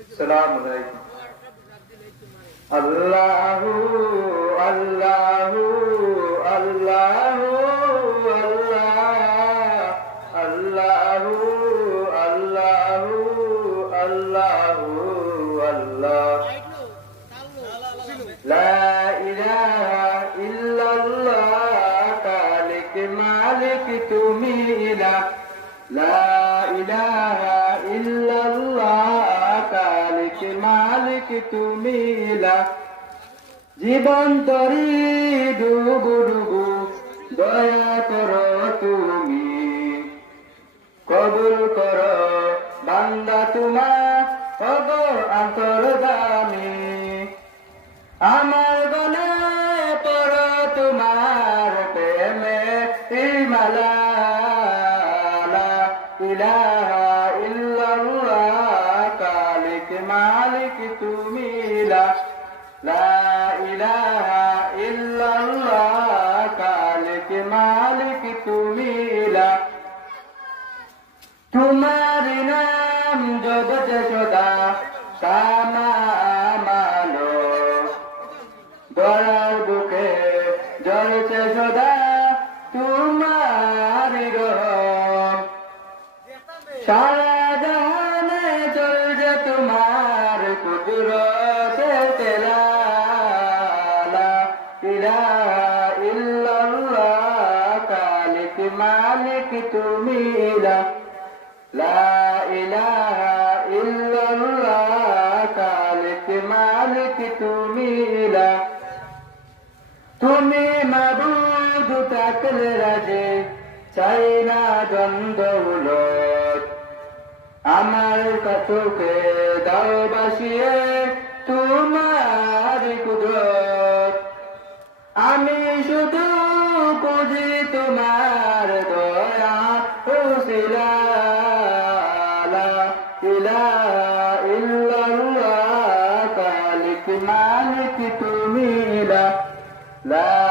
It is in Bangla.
আসসালামু আলাইকুম। আল্লাহু আল্লাহু আল্লাহু আল্লাহ আল্লাহু আল্লাহু আল্লাহু আল্লাহ লা ইলাহা ইল্লাল্লাহ খালিক মালিক তুমি ইলাহ লা ইলাহা ইল্লাল্লাহ খালিক মালিক তুমি ইলাহ জীবন তরি ডুবু ডুবু দয়া করো তুমি কবুল করো বান্দা তোমার ওগো অন্তর্যামী আমার গলায় পড়ো তোমার প্রেমে মালা লা ইলাহা ইল্লাল্লাহ খালিক মালিক তুমি ইলাহ লা ইলাহা ইল্লাল্লাহ খালিক মালিক তুমি ইলাহ তোমার নাম জগতে সদা সামালো দয়ার বুকে জ্বলছে সদা তোমার রহম সারা জাহানে চলছে তোমার কুদরতে তেলা লা ইলাহা ইল্লাল্লাহ খালিক মালিক তুমি ইলাহ লা ইলাহা ইল্লাল্লাহ খালিক মালিক তুমি ইলাহ তুমি মাবুদ থাকলে রাজে চাই না দ্বন্দ্ব আমার কাছকে দাও বাসিয়ে তোমার কুদরত আমি শুধু খুঁজি তোমার দয়া উসিলা লা ইলাহা ইল্লাল্লাহ খালিক মালিক তুমি ইলাহ লা